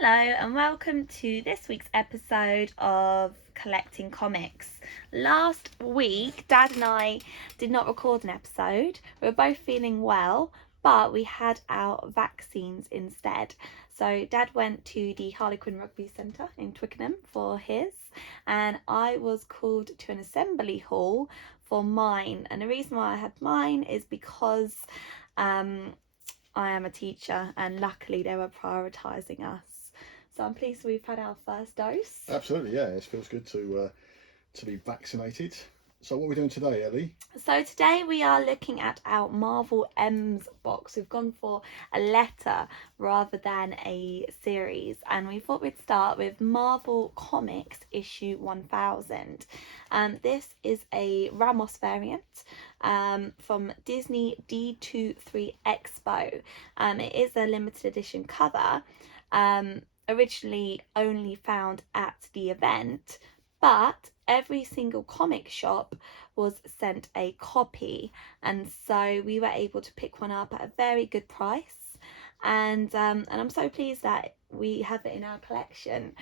Hello and welcome to this week's episode of Collecting Comics. Last week, Dad and I did not record an episode. We were both feeling well, but we had our vaccines instead. So Dad went to the Harlequin Rugby Centre in Twickenham for his, and I was called to an assembly hall for mine. And the reason why I had mine is because I am a teacher, and luckily they were prioritising us. So I'm pleased we've had our first dose. Absolutely, yeah. It feels good to be vaccinated. So what are we doing today, Ellie? So today we are looking at our Marvel M's box. We've gone for a letter rather than a series, and we thought we'd start with Marvel Comics issue 1000. This is a Ramos variant from Disney D23 Expo. It is a limited edition cover, originally only found at the event, but every single comic shop was sent a copy, and so we were able to pick one up at a very good price. And I'm so pleased that we have it in our collection,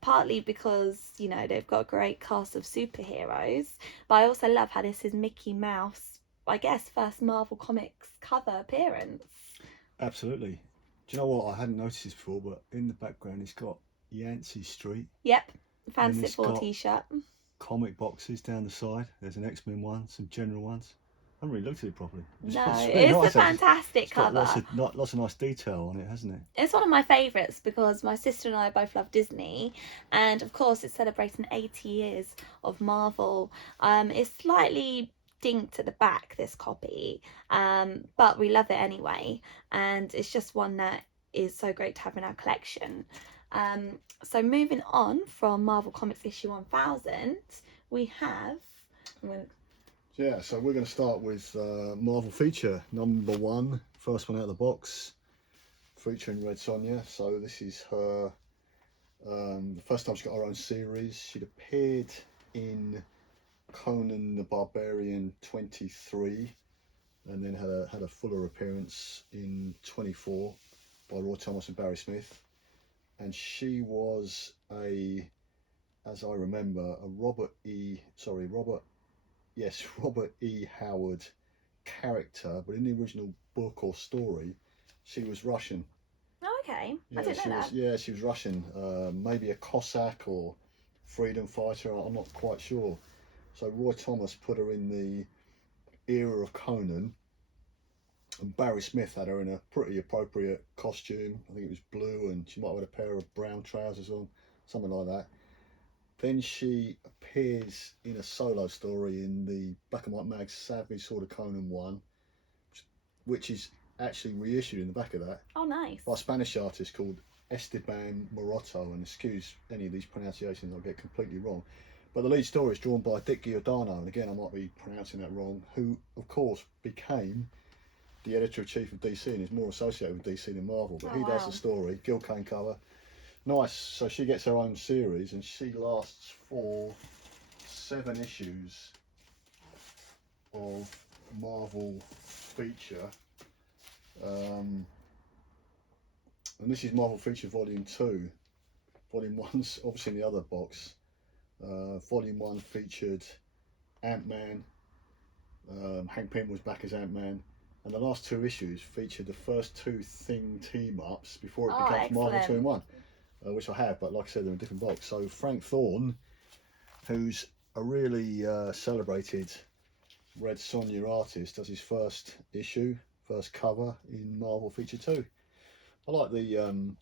partly because, you know, they've got a great cast of superheroes, but I also love how this is Mickey Mouse, I guess, first Marvel Comics cover appearance. Absolutely. Do you know what? I hadn't noticed this before, but in the background it's got Yancey Street. Yep, Fantastic Four t-shirt. Comic boxes down the side. There's an X-Men one, some general ones. I haven't really looked at it properly. No, it's nice. A fantastic cover. Lots of nice detail on it, hasn't it? It's one of my favourites because my sister and I both love Disney, and of course it's celebrating 80 years of Marvel. It's slightly dinked at the back, this copy, but we love it anyway, and it's just one that is so great to have in our collection. So moving on from Marvel Comics issue 1000, we have... Yeah, so we're going to start with Marvel feature number 1, first one out of the box, featuring Red Sonja. So this is her, the first time she got her own series. She'd appeared in Conan the Barbarian 23, and then had a fuller appearance in 24 by Roy Thomas and Barry Smith. And she was as I remember, a Robert E. Howard character, but in the original book or story, she was Russian. Oh, okay. Yeah, I didn't know that. Yeah, she was Russian. Maybe a Cossack or freedom fighter, I'm not quite sure. So Roy Thomas put her in the era of Conan, and Barry Smith had her in a pretty appropriate costume. I think it was blue, and she might have had a pair of brown trousers on, something like that. Then she appears in a solo story in the Black and White Mag Savage Sword of Conan 1, which is actually reissued in the back of that. Oh, nice. By a Spanish artist called Esteban Maroto, and excuse any of these pronunciations I'll get completely wrong. But the lead story is drawn by Dick Giordano, and again I might be pronouncing that wrong, who of course became the editor-in-chief of DC and is more associated with DC than Marvel, but he does the story, Gil Kane cover. Nice. So she gets her own series, and she lasts for 7 issues of Marvel feature. And this is Marvel feature volume 2. Volume 1's obviously in the other box. Volume 1 featured Ant-Man. Hank Pym was back as Ant-Man. And the last 2 issues featured the first 2 Thing team-ups before it becomes Marvel 2-in-1. Which I have, but like I said, they're in a different box. So Frank Thorne, who's a really celebrated Red Sonja artist, does his first cover in Marvel Feature 2. I like the,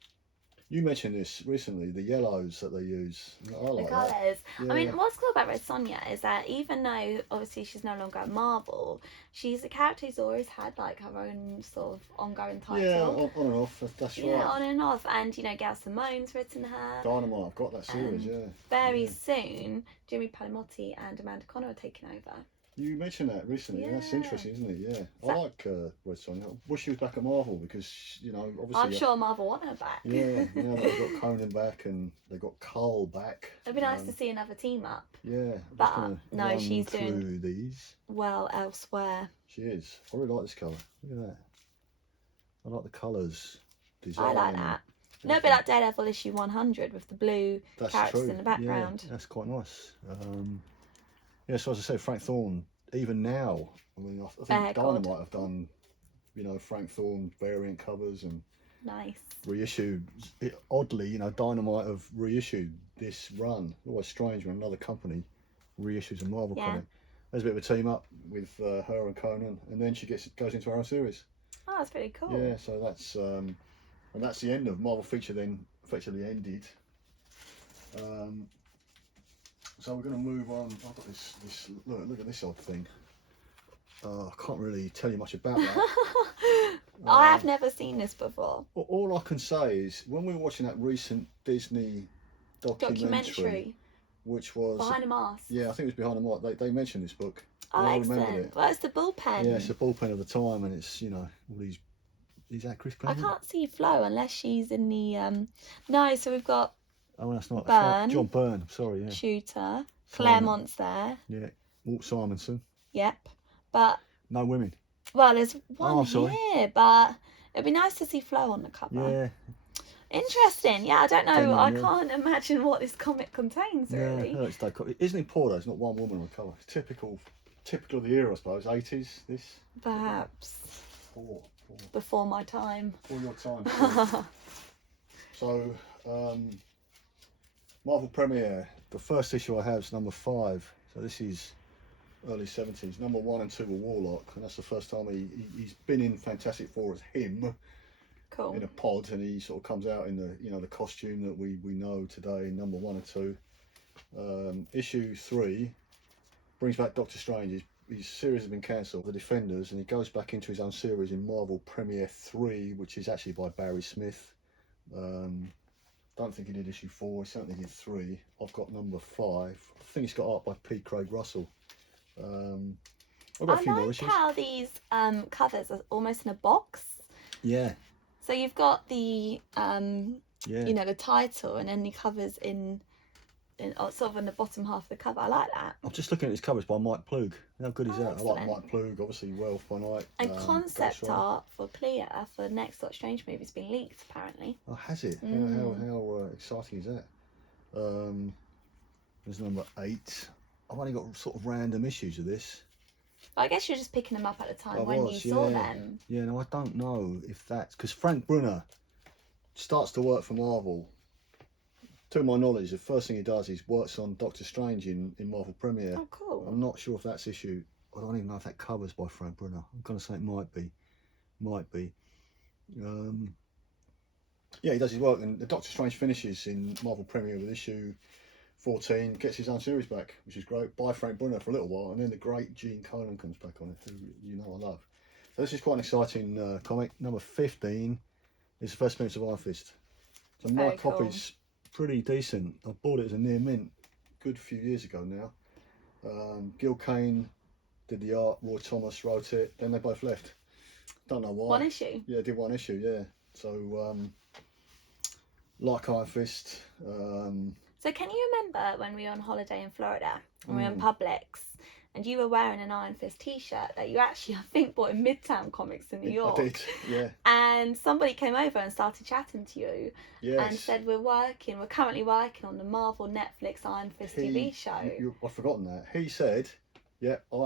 you mentioned this recently, the yellows that they use. I like the colours. Yeah. I mean, what's cool about Red Sonja is that even though obviously she's no longer at Marvel, she's a character who's always had like her own sort of ongoing title. Yeah, on and off, that's right. Yeah, on and off. And, you know, Gail Simone's written her. Dynamite, I've got that series, yeah. Very soon, Jimmy Palmiotti and Amanda Connor are taking over. You mentioned that recently. Yeah. That's interesting, isn't it? Yeah. I like Red Sonja. I wish she was back at Marvel because, you know, obviously... I'm sure Marvel want her back. Yeah, now they've got Conan back and they've got Carl back. It'd be nice to see another team up. Yeah. But no, she's doing these well elsewhere. She is. I really like this colour. Look at that. I like the colours. Design. I like that. A little bit like Daredevil issue 100 with the blue characters in the background. Yeah, that's quite nice. Yeah, so as I said, Frank Thorne, even now, I mean, I think Dynamite have done, you know, Frank Thorne variant covers and nice reissued. Oddly, you know, Dynamite have reissued this run. Always strange when another company reissues a Marvel comic. There's a bit of a team up with her and Conan, and then she goes into her own series. Oh, that's pretty cool. Yeah, so that's and that's the end of Marvel Feature. Then effectively ended. So we're going to move on. I've got this look at this odd thing. I can't really tell you much about that. I have never seen this before. All I can say is when we were watching that recent Disney documentary, which was Behind a Mask. Yeah, I think it was Behind a Mask. They mentioned this book. Oh, excellent. Well, it's the bullpen. Yeah, it's the bullpen of the time, and it's, you know, all these. Is that Chris Claremont? I can't see Flo unless she's in the No, so we've got. Oh, that's not Byrne. John Byrne. Sorry, yeah. Shooter. Claremont's there. Yeah. Walt Simonson. Yep. But no women. Well, there's one here, but it'd be nice to see Flo on the cover. Yeah. Interesting. Yeah, I don't know. I can't imagine what this comic contains, really. No, isn't it poor though? It's not one woman on the cover. It's typical of the era, I suppose. 80s. This. Perhaps. Poor. Before my time. Before your time. So, Marvel Premiere. The first issue I have is number 5. So this is early 70s. Number 1 and 2 were Warlock, and that's the first time he's been in Fantastic Four as him. Cool. In a pod, and he sort of comes out in the, you know, the costume that we know today. Number 1 and 2. Issue 3 brings back Doctor Strange. His series has been cancelled, The Defenders, and he goes back into his own series in Marvel Premiere 3, which is actually by Barry Smith. Don't think he did issue 4. He certainly did 3. I've got number 5. I think it's got art by P. Craig Russell. I've got a few more issues. I like how these covers are almost in a box. Yeah. So you've got the you know, the title, and then the covers in sort of in the bottom half of the cover. I like that. I'm just looking at these covers by Mike Ploog. How good is that? Excellent. I like Mike Ploog, obviously. Wealth by Night. And concept art for Clea for the next Doctor Strange movie has been leaked, apparently. Oh, has it? How exciting is that? There's number 8. I've only got sort of random issues of this. I guess you're just picking them up at the time when you saw them. Yeah, no, I don't know if that's because Frank Brunner starts to work for Marvel. To my knowledge, the first thing he does is works on Doctor Strange in Marvel Premiere. Oh, cool. I'm not sure if that's issue. I don't even know if that cover's by Frank Brunner. I'm going to say it might be. Yeah, he does his work, and the Doctor Strange finishes in Marvel Premiere with issue 14, gets his own series back, which is great, by Frank Brunner for a little while, and then the great Gene Colan comes back on it, who you know I love. So this is quite an exciting comic. Number 15 is the first appearance of Iron Fist. So my copy's pretty decent. I bought it as a near mint a good few years ago now. Gil Kane did the art, Roy Thomas wrote it, then they both left. Don't know why. One issue? Yeah, did one issue, yeah. So, like Iron Fist. So can you remember when we were on holiday in Florida, and we were in Publix, and you were wearing an Iron Fist t-shirt that you actually, I think, bought in Midtown Comics in New York? I did, yeah. And somebody came over and started chatting to you. Yes. And said, we're currently working on the Marvel Netflix Iron Fist TV show. I've forgotten that. He said, yeah, I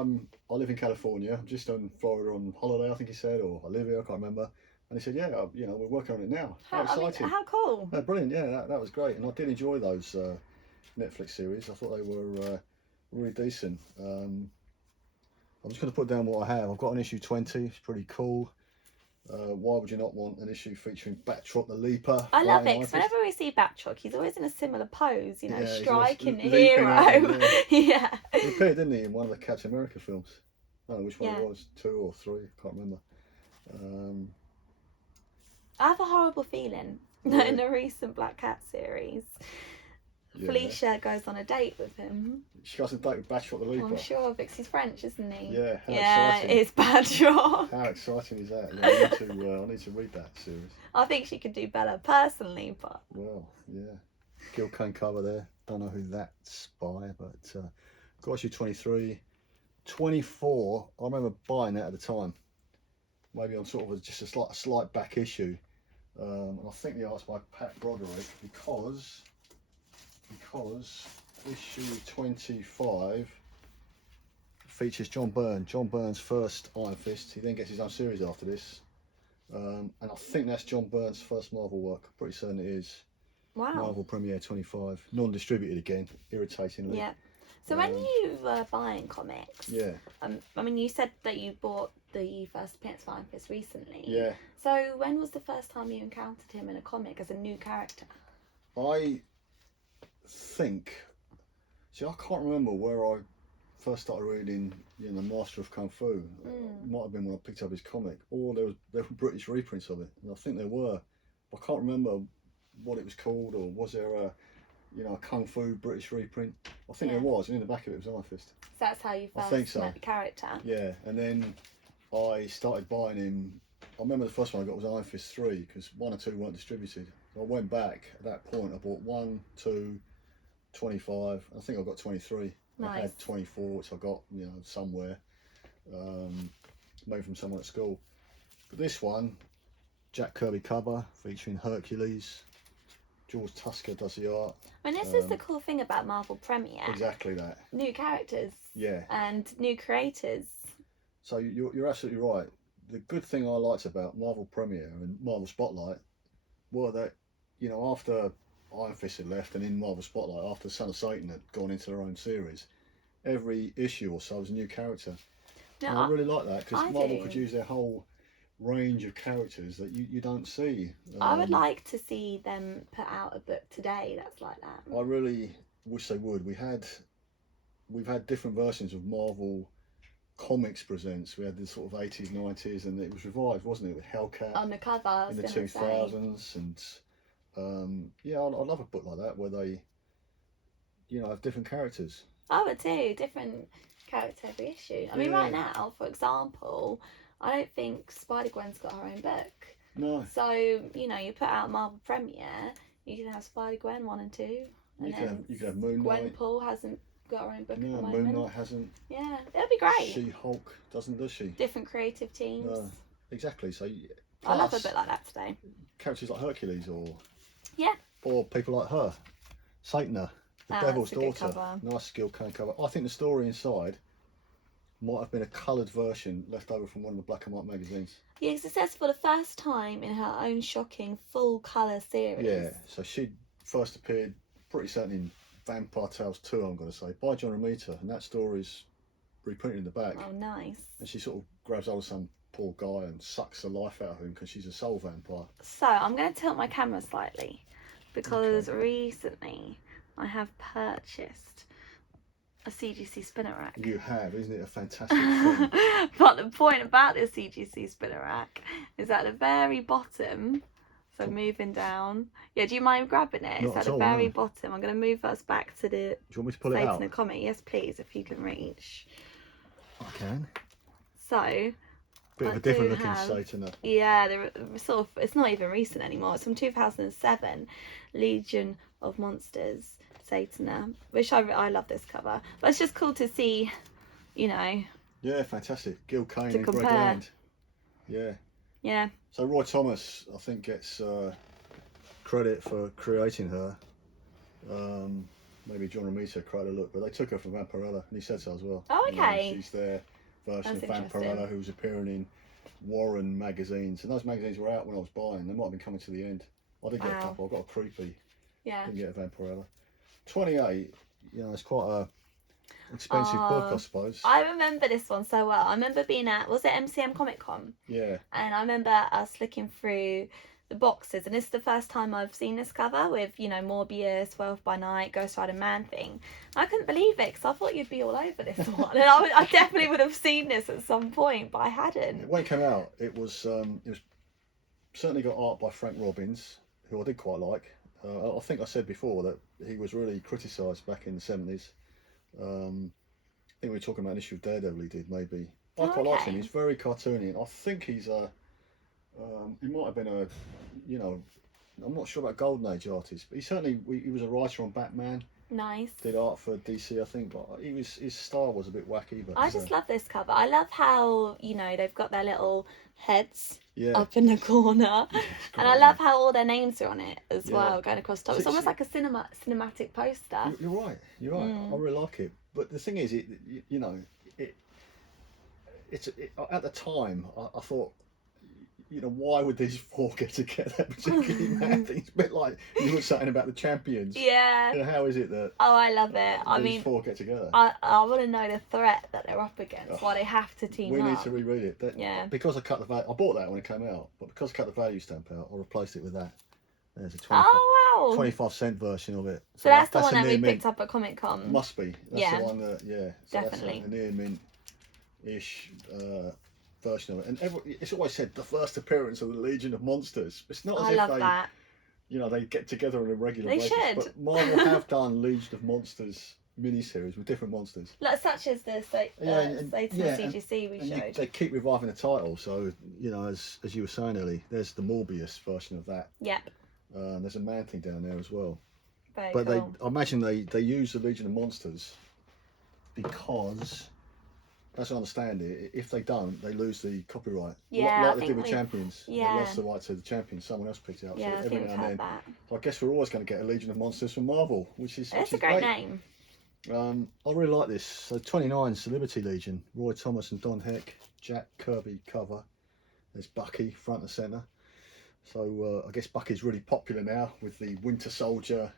live in California, I'm just in Florida on holiday, I think he said, or I live here, I can't remember. And he said, yeah, you know, we're working on it now. How exciting. How cool. Brilliant, yeah, that was great. And I did enjoy those Netflix series. I thought they were really decent. I'm just going to put down what I have. I've got an issue 20, it's pretty cool. Why would you not want an issue featuring Batroc the Leaper? I love it, because whenever we see Batroc, he's always in a similar pose, you know, striking the hero. Yeah. He appeared, didn't he, in one of the Captain America films? I don't know which one it was, 2 or 3, I can't remember. I have a horrible feeling that in the recent Black Cat series, Felicia goes on a date with him. She goes on a date with Batroc the Leaper? I'm sure, because he's French, isn't he? Yeah, exciting. It's Batroc. How exciting is that? Yeah, I need to read that series. I think she could do better personally, but... Well, yeah. Gil Kane cover there. Don't know who that's by, but got issue 23. 24, I remember buying that at the time. Maybe on sort of just a slight back issue. And I think the art's by Pat Broderick because issue 25 features John Byrne. John Byrne's first Iron Fist. He then gets his own series after this. And I think that's John Byrne's first Marvel work. I'm pretty certain it is. Wow. Marvel Premiere 25. Non-distributed again, irritatingly. Yeah. So when you were buying comics, yeah. I mean, you said that you bought the first appearance of Iron Fist recently. Yeah. So when was the first time you encountered him in a comic as a new character? I think, see, I can't remember where I first started reading, you know, Master of Kung Fu. It might have been when I picked up his comic, or there were British reprints of it, and I think there were. I can't remember what it was called, or was there a, you know, a Kung Fu British reprint? I think there was, and in the back of it was Iron Fist. So that's how you first met the character? Yeah, and then I started buying him. I remember the first one I got was Iron Fist 3, because 1 and 2 weren't distributed. So I went back at that point, I bought 1, 2, 25, I think I got 23. Nice. I had 24, which I got, you know, somewhere, maybe from someone at school. But this one, Jack Kirby cover, featuring Hercules. George Tusker does the art. And this is the cool thing about Marvel Premiere. Exactly that. New characters. Yeah. And new creators. So you're absolutely right. The good thing I liked about Marvel Premiere and Marvel Spotlight were that, you know, after Iron Fist had left and in Marvel Spotlight, after Son of Satan had gone into their own series, every issue or so was a new character. No, and I really like that, because Marvel do. could use their whole range of characters that you don't see. I would like to see them put out a book today that's like that. I really wish they would. We've had different versions of Marvel Comics Presents. We had this sort of 80s, 90s, and it was revived, wasn't it, with Hellcat on the cover in the 2000s. And yeah, I'd love a book like that where they, you know, have different characters. I would too, different character every issue. I mean, right now, for example, I don't think Spider-Gwen's got her own book. No. So, you know, you put out Marvel Premiere, you can have Spider-Gwen 1 and 2. And you can have Moon Knight. Gwenpool hasn't got her own book at the moment. Moon Knight hasn't. Yeah, it'll be great. She-Hulk doesn't, does she? Different creative teams. No, exactly. So I love a bit like that today. Characters like Hercules Yeah. Or people like her. Satana, the Devil's Daughter. Nice skill cane cover. I think the story inside might have been a coloured version left over from one of the black and white magazines. Yeah, because it says for the first time in her own shocking full colour series. Yeah, so she first appeared pretty certainly in Vampire Tales 2, I'm going to say, by John Romita, and that story's reprinted in the back. Oh, nice. And she sort of grabs hold of some poor guy and sucks the life out of him because she's a soul vampire. So I'm going to tilt my camera slightly because recently I have purchased a CGC spinner rack. You have, isn't it a fantastic thing? But the point about this CGC spinner rack is at the very bottom. So moving down. Yeah, do you mind grabbing it? It's at the very bottom. I'm going to move us back to the... Do you want me to pull it out? Satan comic. Yes, please, if you can reach. I can. So... Bit of a different looking Satan. Yeah, they're sort of... It's not even recent anymore. It's from 2007. Legion of Monsters. Satana. Which I love this cover. But it's just cool to see, you know... Yeah, fantastic. Gil Kane to and compare. Greg Land. Yeah. Yeah. So Roy Thomas, I think, gets credit for creating her. Maybe John Romita created a look, but they took her from Vampirella, and he said so as well. Oh, okay. You know, she's their version of That's Vampirella, who was appearing in Warren magazines, and those magazines were out when I was buying. They might have been coming to the end. I did get a couple. I got a Creepy. Yeah. Didn't get a Vampirella. 28. You know, it's quite a expensive book, I suppose. I remember this one so well. I remember being at, was it MCM Comic Con? Yeah. And I remember us looking through the boxes, and this is the first time I've seen this cover with, you know, Morbius, 12 by Night, Ghost Rider Man Thing. I couldn't believe it because I thought you'd be all over this one, and I definitely would have seen this at some point, but I hadn't. When it came out, it was certainly got art by Frank Robbins, who I did quite like. I think I said before that he was really criticised back in the 70s. I think we were talking about an issue of Daredevil he did, maybe. I quite liked him. He's very cartoony, and I think he's he might have been a, you know, I'm not sure about Golden Age artist, but he was a writer on Batman. Nice. Did art for DC, I think, but his style was a bit wacky. But I just love this cover. I love how, you know, they've got their little heads Yeah. up in the corner. Yeah, it's great, And I isn't love it? how all their names are on it as Yeah. well, going across the top. It's See- almost see- like a cinematic poster. You're right. You're right. I Mm. really like it. But the thing is, you know, it, at the time I thought, you know, why would these four get together? Particularly mad things, a bit like you were saying about the champions. Yeah. You know, how is it that Oh, I love it. I these mean, four get together? I want to know the threat that they're up against, Oh, why they have to team we up. need to reread it. Yeah. Because I cut the value. I bought that when it came out, but because I cut the value stamp out, I replaced it with that. There's a 25-cent version of it. So that's the that's one a that we near mint. picked up at Comic Con. Must be. That's Yeah. the one that, yeah. So Definitely. That's a near mint-ish version of it. And it's always said the first appearance of the Legion of Monsters. It's not as I if love they, that. you know, they get together on a regular They basis. should. But Marvel have done Legion of Monsters miniseries with different monsters. Like, such as the Satan CGC we showed. They keep reviving the title. So, you know, as you were saying, Ellie, there's the Morbius version of that. Yep. There's a Man Thing down there as well. Very But cool. I imagine they use the Legion of Monsters because, as I understand it, if they don't, they lose the copyright. Yeah, like I they think did with Champions. yeah. They lost the right to the Champions. Someone else picked it up. Yeah, So I every think we've now and heard then. that. So I guess we're always going to get a Legion of Monsters from Marvel, which is It's a great name. I really like this. So 29 's the Liberty Legion. Roy Thomas and Don Heck. Jack Kirby cover. There's Bucky front and centre. So I guess Bucky's really popular now with the Winter Soldier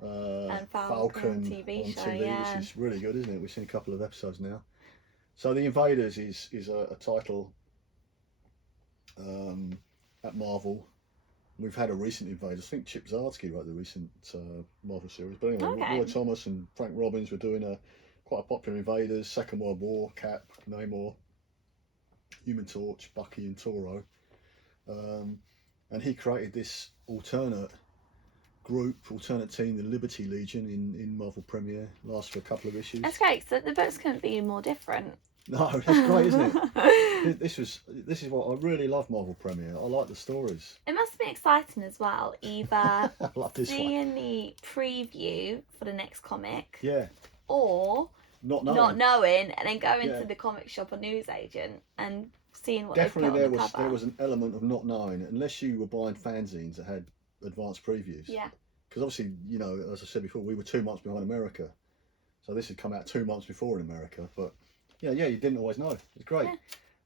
and Falcon TV on show, TV, yeah. which is really good, isn't it? We've seen a couple of episodes now. So the Invaders is a title at Marvel. We've had a recent Invaders. I think Chip Zdarsky wrote the recent Marvel series. But anyway, Okay. Roy Thomas and Frank Robbins were doing quite a popular Invaders, Second World War, Cap, Namor, Human Torch, Bucky and Toro. And he created this alternate team, the Liberty Legion, in Marvel Premiere. Lasts for a couple of issues. That's great. So the books couldn't be more different. No, that's great, isn't it? This is what I really love. Marvel Premiere. I like the stories. It must be exciting as well, either I love this one. seeing the preview for the next comic, Yeah. or Not knowing. not knowing, and then going Yeah. to the comic shop or newsagent and seeing what Definitely they put on the cover. there was an element of not knowing, unless you were buying fanzines that had advanced previews. Yeah. Because obviously, you know, as I said before, we were 2 months behind America, so this had come out 2 months before in America. But yeah, you didn't always know. It's great. Yeah.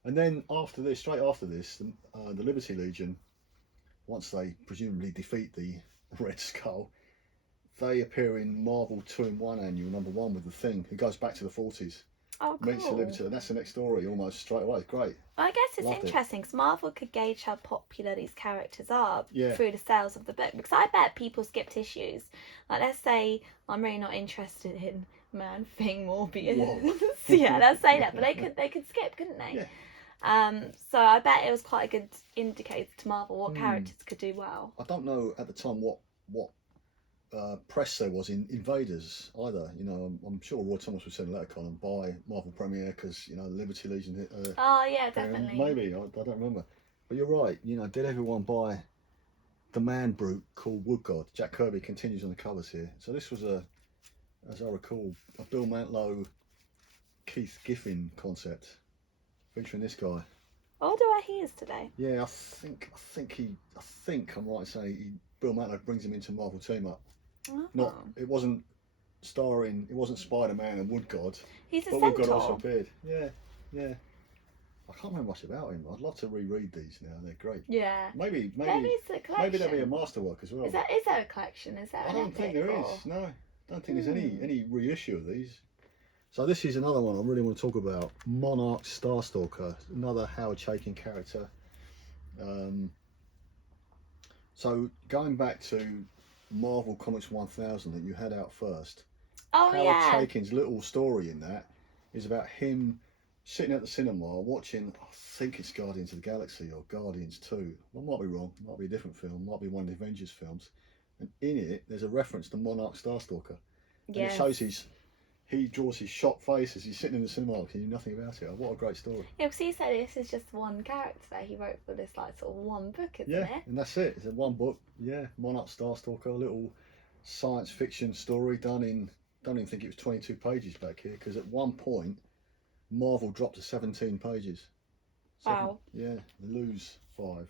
And then straight after this, the Liberty Legion, once they presumably defeat the Red Skull, they appear in Marvel 2-in-1 annual #1 with the Thing. It goes back to the 40s. Oh, cool. Meets the Liberty, and that's the next story almost straight away. It's great. Well, I guess it's Loved it. interesting because Marvel could gauge how popular these characters are Yeah. through the sales of the book. Because I bet people skipped issues. Like, let's say I'm really not interested in Man Thing Morbius. Whoa. Yeah, let's say that. But they could skip, couldn't they? Yeah. So I bet it was quite a good indicator to Marvel what characters could do well. I don't know at the time what press there was in Invaders either. You know, I'm sure Roy Thomas would send a letter column buy Marvel Premiere because, you know, Liberty Legion. Oh yeah, definitely. Maybe I don't remember, but you're right. You know, did everyone buy the man brute called Wood God? Jack Kirby continues on the covers here. So this was as I recall, a Bill Mantlo, Keith Giffen concept featuring this guy. What do I hear today? Yeah, I think I'm right in saying Bill Mantlo brings him into Marvel Team Up. Oh. It wasn't Spider-Man and Wood God. He's a but Wood God centaur. also appeared. Yeah. I can't remember much about him. I'd love to reread these now. They're great. Yeah. Maybe it's a collection. maybe there'll be a masterwork as well. Is there a collection? Is there? I don't think there is. No, I don't think there's any reissue of these. So this is another one I really want to talk about. Monarch Starstalker, another Howard Chaykin character. So going back to Marvel Comics 1000 that you had out first. Oh, Howard yeah. Chaykin's little story in that is about him sitting at the cinema watching, I think it's Guardians of the Galaxy or Guardians 2. I might be wrong, might be a different film, might be one of the Avengers films. And in it, there's a reference to Monarch Starstalker. And it shows he draws his shocked face as he's sitting in the cinema, he knew nothing about it. What a great story. Yeah, because he said this is just one character he wrote for this like sort of one book, isn't it? And that's it. It's a one book. Yeah, Monarch Starstalker, a little science fiction story done in, don't even think it was 22 pages back here, because at one point Marvel dropped to 17 pages. Wow. Yeah, they lose 5.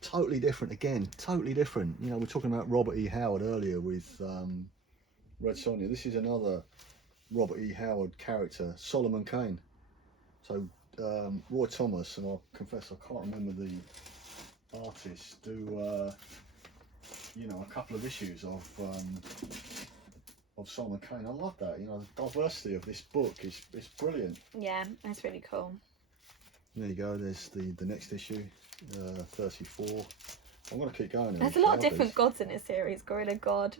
Totally different again. Totally different. You know, we're talking about Robert E. Howard earlier with Red Sonja. This is another Robert E. Howard character, Solomon Kane. So Roy Thomas, and I'll confess I can't remember the artist, do you know, a couple of issues of Solomon Kane. I love that. You know, the diversity of this book is brilliant. Yeah, that's really cool. There you go. There's the next issue, 34. I'm gonna keep going. There's a lot of different gods in this series. Gorilla god,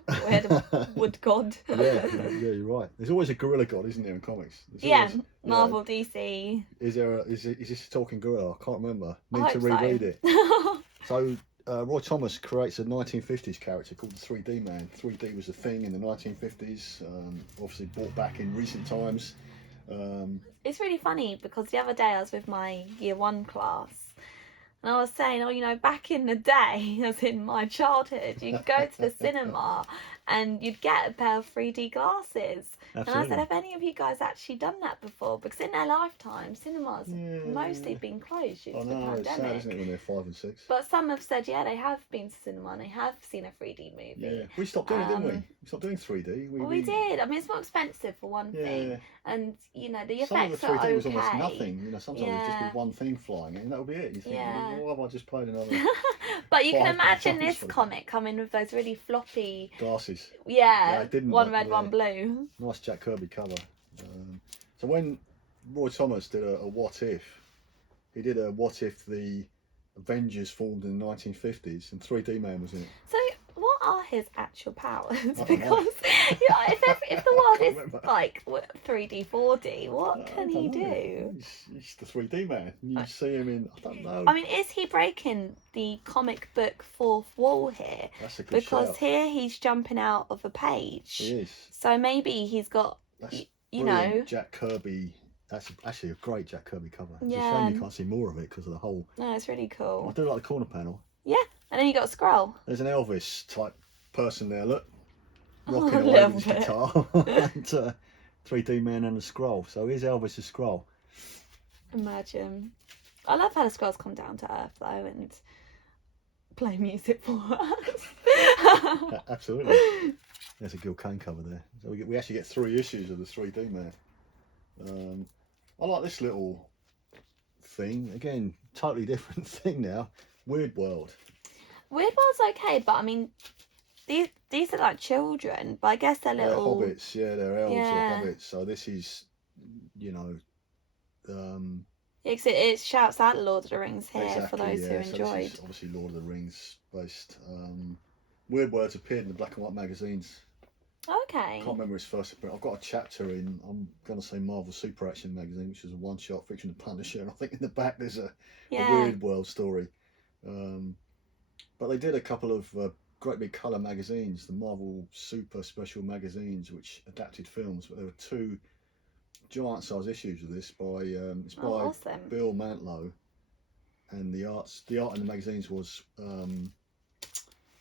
wood god. yeah, you're right. There's always a gorilla god, isn't there, in comics? Yeah, always, Marvel, DC. Is this a talking gorilla? I can't remember. Need to reread it. So Roy Thomas creates a 1950s character called the 3D Man. 3D was a thing in the 1950s, obviously brought back in recent times. It's really funny because the other day I was with my year 1 class and I was saying, oh, you know, back in the day, as in my childhood, you'd go to the cinema and you'd get a pair of 3D glasses. Absolutely. And I said, have any of you guys actually done that before? Because in their lifetime, cinemas have mostly been closed due to the pandemic. It's sad, isn't it, when they're 5 and 6? But some have said, yeah, they have been to cinema and they have seen a 3D movie. Yeah, we stopped doing it, didn't we? We stopped doing 3D. We did. I mean, it's more expensive for one thing. And, you know, the effects some of the 3D are okay. was almost nothing. You know, sometimes it'd just be one thing flying and that would be it. You think, why have I just played another... But you can imagine this comic coming with those really floppy... glasses. Yeah, one red, one blue. Nice Jack Kirby cover. So when Roy Thomas did a what if, he did a what if the Avengers formed in the 1950s and 3D Man was in it. So what are his actual powers? Because if the world is like 3D, 4D, what can he do? He's the 3D Man. You see him in, I don't know. I mean, is he breaking the comic book fourth wall here? That's a good Because shout. Here he's jumping out of a page. He is. So maybe he's got, you know... Jack Kirby. That's actually a great Jack Kirby cover. It's yeah. a shame you can't see more of it because of the whole... No, it's really cool. I do like the corner panel. Yeah, and then you got a scroll. There's an Elvis type person there, look. Rocking away with his guitar. And 3D Man and a scroll. So here's Elvis a scroll. Imagine. I love how the scrolls come down to earth though and play music for us. Absolutely. There's a Gil Kane cover there. So we actually get 3 issues of the 3D Man. I like this little thing. Again, totally different thing now. Weird World. Weird World's okay, but I mean, these are like children, but I guess they're little... They're hobbits, yeah, they're elves or hobbits. So this is, you know... Yeah, cause it shouts out Lord of the Rings here exactly, for those who enjoyed. So this is obviously Lord of the Rings based. Weird Words appeared in the black and white magazines. Okay. I can't remember his first appearance. I've got a chapter in, I'm going to say Marvel Super Action magazine, which is a one-shot featuring the Punisher, and I think in the back there's a Weird World story. But they did a couple of great big colour magazines, the Marvel Super Special magazines, which adapted films, but there were 2 giant-size issues of this by awesome. Bill Mantlo, and the art in the magazines was John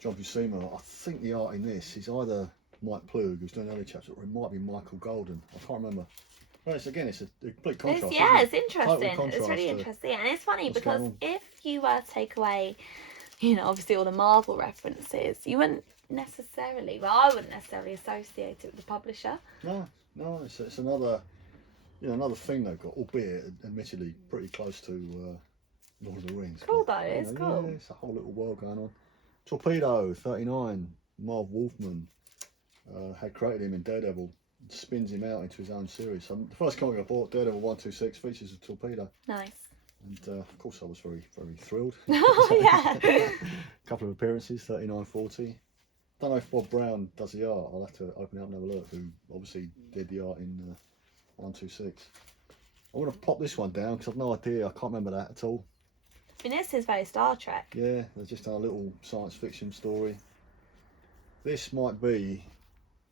Buscema. I think the art in this is either Mike Plug, who's doing early chapters, or it might be Michael Golden. I can't remember. Well, it's a complete contrast. It's interesting. It's really interesting, and it's funny because if you were to take away, you know, obviously all the Marvel references, you wouldn't necessarily. Well, I wouldn't necessarily associate it with the publisher. No, it's another. You know, another thing they've got, albeit admittedly pretty close to Lord of the Rings. Cool though, it's cool. Yeah, it's a whole little world going on. Torpedo 39, Marv Wolfman had created him in Daredevil, spins him out into his own series. So the first comic I bought, Daredevil 126, features a torpedo. Nice. And of course I was very, very thrilled. Oh yeah. A couple of appearances, 3940. Don't know if Bob Brown does the art. I'll have to open it up and have a look. Who obviously did the art in 126. I want to pop this one down because I've no idea. I can't remember that at all. I mean, this is very Star Trek. Yeah, there's just a little science fiction story. This might be.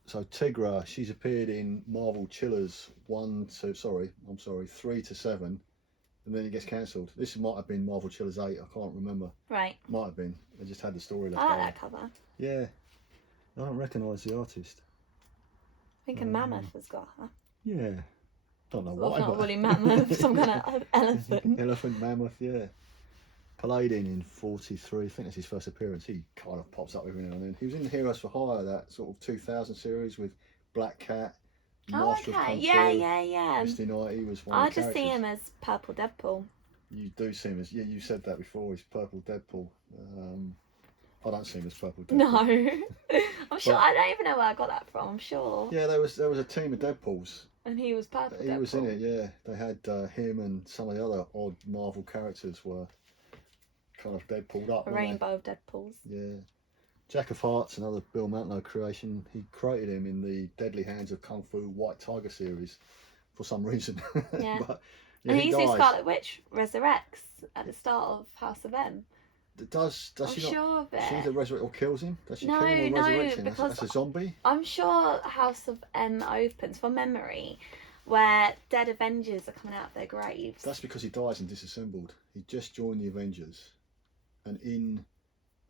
So Tigra, she's appeared in Marvel Chillers 3 to 7, and then it gets cancelled. This might have been Marvel Chillers 8. I can't remember. Right. Might have been. They just had the story left. I like that cover. Yeah. I don't recognise the artist. I think a mammoth has got her. Yeah. Don't know Well, why. not But woolly mammoth, some kind of elephant. Elephant mammoth, yeah. Paladin in 43, I think that's his first appearance. He kind of pops up every now and then. He was in the Heroes for Hire, that sort of 2000 series with Black Cat, Oh, Master of okay. Kung Yeah, Fu, yeah, yeah. Misty Knight. He was one I of the just see characters. him as Purple Deadpool. You do see him as, yeah, you said that before, he's Purple Deadpool. I don't see him as Purple Deadpool. No. I'm sure, But- I don't even know where I got that from, I'm sure. Yeah, there was a team of Deadpools. And he was Purple He Deadpool. was in it, yeah. They had him and some of the other odd Marvel characters were kind of Deadpooled up. A weren't they? rainbow of Deadpools. Yeah. Jack of Hearts, another Bill Mantlo creation. He created him in the Deadly Hands of Kung Fu White Tiger series for some reason. Yeah. But, yeah, And he he's who dies. Scarlet Witch resurrects at the start of House of M. Does I'm she not? sure of it. She either resurrect or kills him? Does she No, kill him or no, resurrect him? because That's a zombie? I'm sure House of M opens, from memory, where dead Avengers are coming out of their graves. That's because he dies and disassembled. He just joined the Avengers. And in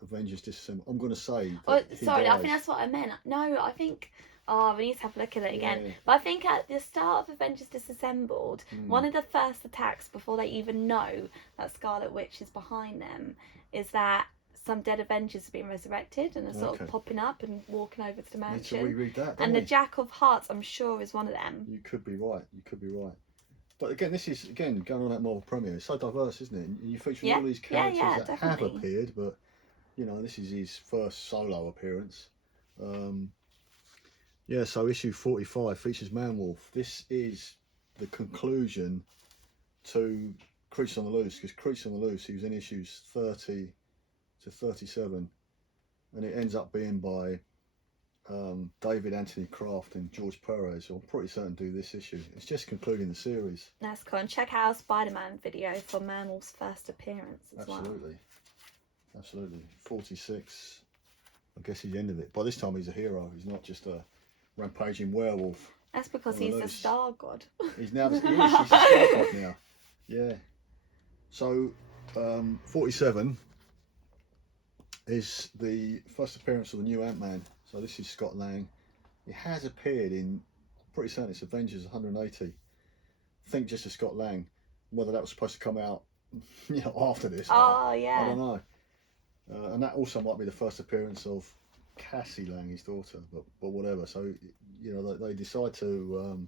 Avengers Disassembled, I'm going to say that Oh, he sorry, I dies. think that's what I meant. No, I think... Oh, we need to have a look at it again. Yeah. But I think at the start of Avengers Disassembled, one of the first attacks, before they even know that Scarlet Witch is behind them, is that some dead Avengers have been resurrected and are sort of popping up and walking over to the Need to mansion. reread that, don't And we? the Jack of Hearts, I'm sure, is one of them. You could be right. You could be right. But again, this is going on that Marvel premiere. It's so diverse, isn't it? And you feature all these characters that definitely. have appeared, but you know, this is his first solo appearance. Yeah, so issue 45 features Man-Wolf. This is the conclusion to Creatures on the Loose, because Creatures on the Loose, he was in issues 30 to 37, and it ends up being by David Anthony Kraft and George Perez, who I'm pretty certain do this issue. It's just concluding the series. That's cool. And check out our Spider-Man video for Man-Wolf's first appearance as well. Absolutely. 46, I guess he's the end of it. By this time he's a hero. He's not just a rampaging werewolf. That's because on the he's the loose. Star God. He's now he's a Star God now. Yeah. So 47 is the first appearance of the new Ant-Man. So this is Scott Lang. He has appeared in, I'm pretty certain it's Avengers 180. I think just as Scott Lang. Whether that was supposed to come out, you know, after this. Oh, yeah. I don't know. And that also might be the first appearance of Cassie Lang, his daughter, but whatever. So, you know, they decide to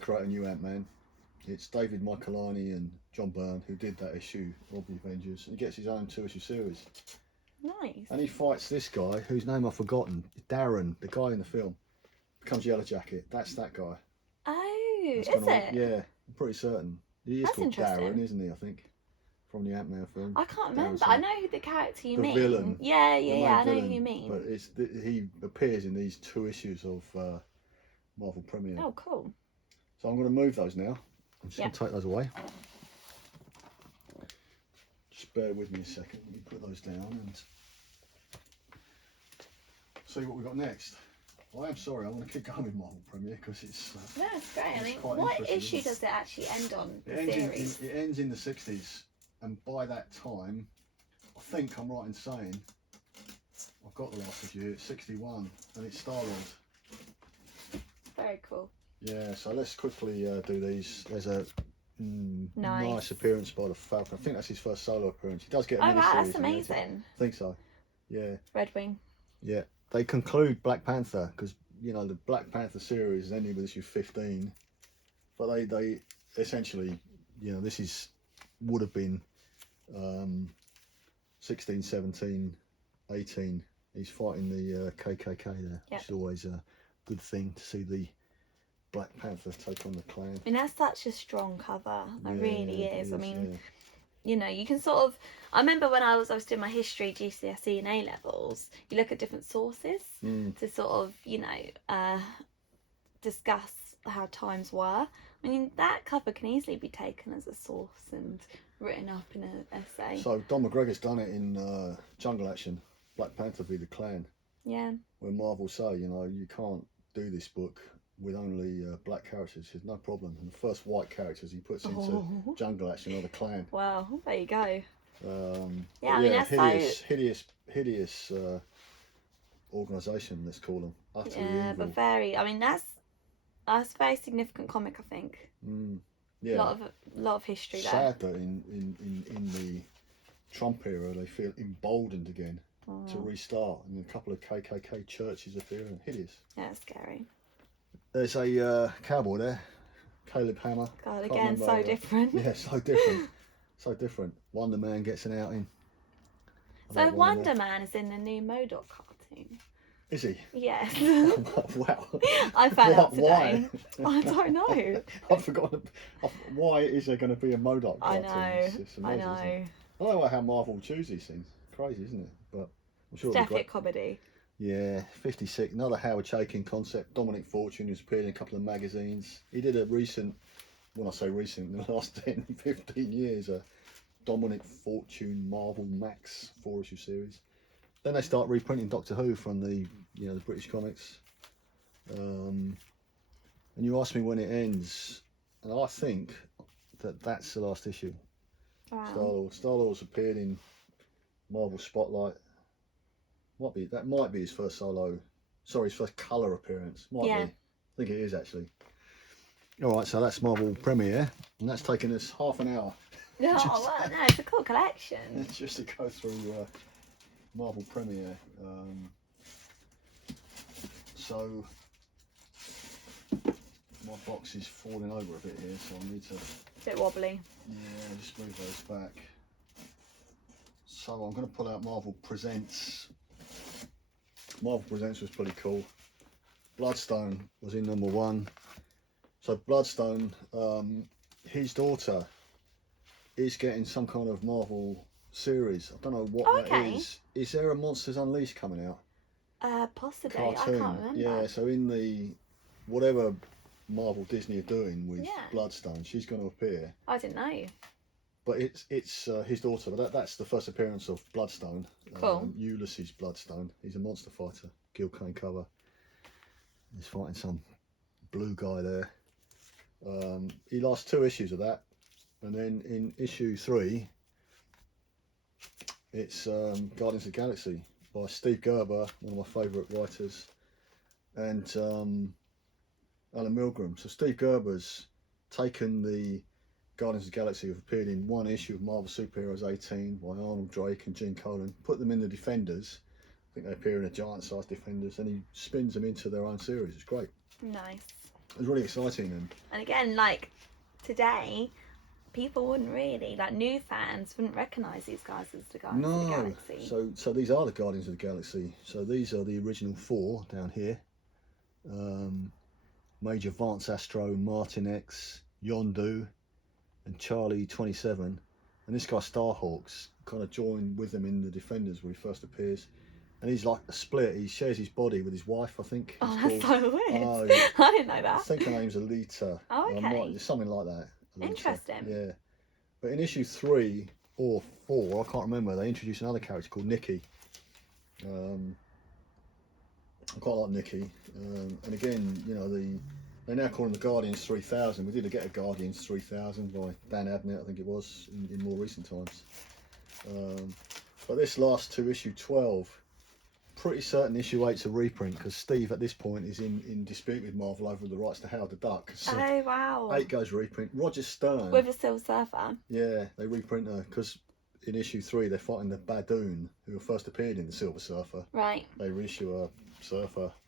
create a new Ant-Man. It's David Michelinie and John Byrne who did that issue of the Avengers. And he gets his own 2-issue series. Nice. And he fights this guy, whose name I've forgotten. Darren, the guy in the film. Becomes Yellow Jacket. That's that guy. Oh, That's is gonna- it? Yeah, I'm pretty certain. He is That's called interesting. Darren, isn't he, I think? From the Ant-Man film. I can't remember. Darren I Singh. know who the character you The mean. villain. Yeah, The yeah, main yeah. I know villain, who you mean. But he appears in these 2 issues of Marvel Premiere. Oh, cool. So I'm going to move those now. I'm just going to take those away. Just bear with me a second. Let me put those down and see what we've got next. I am sorry, I want to keep going with Marvel Premiere because it's... No, it's great. I it's mean, quite what interesting, issue isn't it? does it actually end on? The It series. ends in the 60s, and by that time, I think I'm right in saying, I've got the last issue, it's 61, and it's Star-Lord. Very cool. Yeah, so let's quickly do these. There's a Nice. nice appearance by the Falcon. I think that's his first solo appearance. He does get a Oh, wow, miniseries that's in there, amazing. I think so. Yeah, Red Wing. yeah. They conclude Black Panther because, you know, the Black Panther series ended with issue 15, but they essentially, you know, this would have been 16, 17, 18. He's fighting the KKK there, which is always a good thing to see the Black Panther take on the Klan. I mean, that's such a strong cover. It really it is. I mean, yeah. you know, you can sort of... I remember when I was doing my history, GCSE and A levels, you look at different sources to sort of, you know, discuss how times were. I mean, that cover can easily be taken as a source and written up in an essay. So Don McGregor's done it in Jungle Action, Black Panther v the Klan. Yeah. When Marvel say, you know, you can't do this book with only black characters. He says, no problem. And the first white characters he puts into Jungle Action are the Klan. Wow, there you go. Yeah, I mean, that's hideous organisation, let's call them. Utterly yeah, evil. but very... I mean, that's... It's a very significant comic, I think. Yeah. A lot of history there. Sad that in the Trump era they feel emboldened again to restart, and a couple of KKK churches appear, and hideous. Yeah, it's scary. There's a cowboy there, Caleb Hammer. God, again, so different. Yeah, so different. So different. Wonder Man gets an outing. So Wonder Man is in the new MODOK cartoon. Is he? Yes. Wow. I found out Why? today. I don't know. I've forgotten. Why is there going to be a MODOK cartoon? It's amazing, I know. I don't know how Marvel choose these things. Crazy, isn't it? But I'm sure It's definitely comedy. Yeah, 56. Another Howard Chaykin concept. Dominic Fortune, who's appeared in a couple of magazines. He did a recent, when I say recent, in the last 10, 15 years, a Dominic Fortune Marvel Max 4-issue series. Then they start reprinting Doctor Who from the the British comics. And you asked me when it ends, and I think that's the last issue. Wow. Star-Lord's appeared in Marvel Spotlight. That might be his first his first colour appearance. Might be. I think it is actually. All right, so that's Marvel Premiere, and that's taken us half an hour. No, it's a cool collection. Just to go through Marvel Premiere. So my box is falling over a bit here, so I need to. A bit wobbly. Yeah, just move those back. So I'm going to pull out Marvel Presents. Marvel Presents was pretty cool. Bloodstone was in #1. So Bloodstone, his daughter is getting some kind of Marvel series. I don't know what that is. Is there a Monsters Unleashed coming out? Possibly. Cartoon. I can't remember. Yeah, so in the whatever Marvel Disney are doing with Bloodstone, she's going to appear. I didn't know. But it's his daughter. But that's the first appearance of Bloodstone. Cool. Ulysses Bloodstone. He's a monster fighter. Gil Kane cover. He's fighting some blue guy there. He lost 2 issues of that, and then in issue 3, it's Guardians of the Galaxy by Steve Gerber, one of my favourite writers, and Alan Milgram. So Steve Gerber's taken the Guardians of the Galaxy, who've appeared in 1 issue of Marvel Superheroes 18 by Arnold Drake and Gene Colan, put them in the Defenders. I think they appear in a giant-sized Defenders, and he spins them into their own series. It's great. Nice. It's really exciting. And again, like today, people wouldn't really, like new fans wouldn't recognise these guys as the Guardians of the Galaxy. So these are the Guardians of the Galaxy. So these are the original 4 down here. Major Vance Astro, Martin X, Yondu, and Charlie 27. And this guy Starhawk's kind of joined with them in the Defenders where he first appears. And he's like a split. He shares his body with his wife, I think. Oh, that's so weird. I didn't know that. I think her name's Alita. Oh, okay. Something like that. Alita. Interesting. Yeah. But in issue 3 or 4, I can't remember, they introduced another character called Nikki. I quite like Nikki. And again, they now call him the Guardians 3000. We did get a Guardians 3000 by Dan Abnett, I think it was, in more recent times. But this last 2, issue 12, pretty certain issue 8's a reprint, because Steve at this point is in dispute with Marvel over the rights to Howard the Duck. So oh wow. 8 goes reprint. Roger Stern. With a Silver Surfer. Yeah, they reprint her because in issue 3 they're fighting the Badoon, who first appeared in the Silver Surfer. Right. They reissue a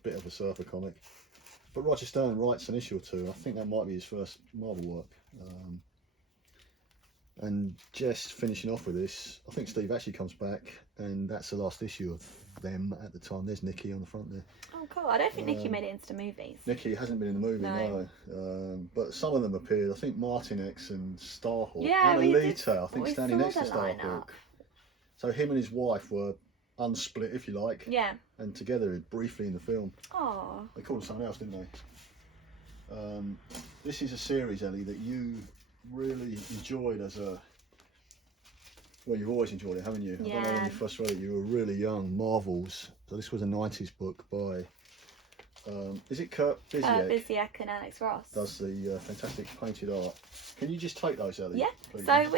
bit of a Surfer comic. But Roger Stern writes an issue or 2. I think that might be his first Marvel work. And just finishing off with this, I think Steve actually comes back, and that's the last issue of them at the time. There's Nikki on the front there. Oh, cool. I don't think Nikki made it into the movies. Nikki hasn't been in the movie, no. But some of them appeared. I think Martin X and Starhawk. Yeah, and Alita, I think, standing next to Starhawk. Starhawk. So him and his wife were unsplit, if you like. Yeah. And together briefly in the film. Oh. They called it something else, didn't they? This is a series, Ellie, that you really enjoyed as a... Well, you've always enjoyed it, haven't you? Yeah. I don't know when you first read it, you were really young. Marvels. So this was a 90s book by... is it Kurt Busiek? Kurt Busiek and Alex Ross. Does the fantastic painted art. Can you just take those, Ellie? Yeah. Please? So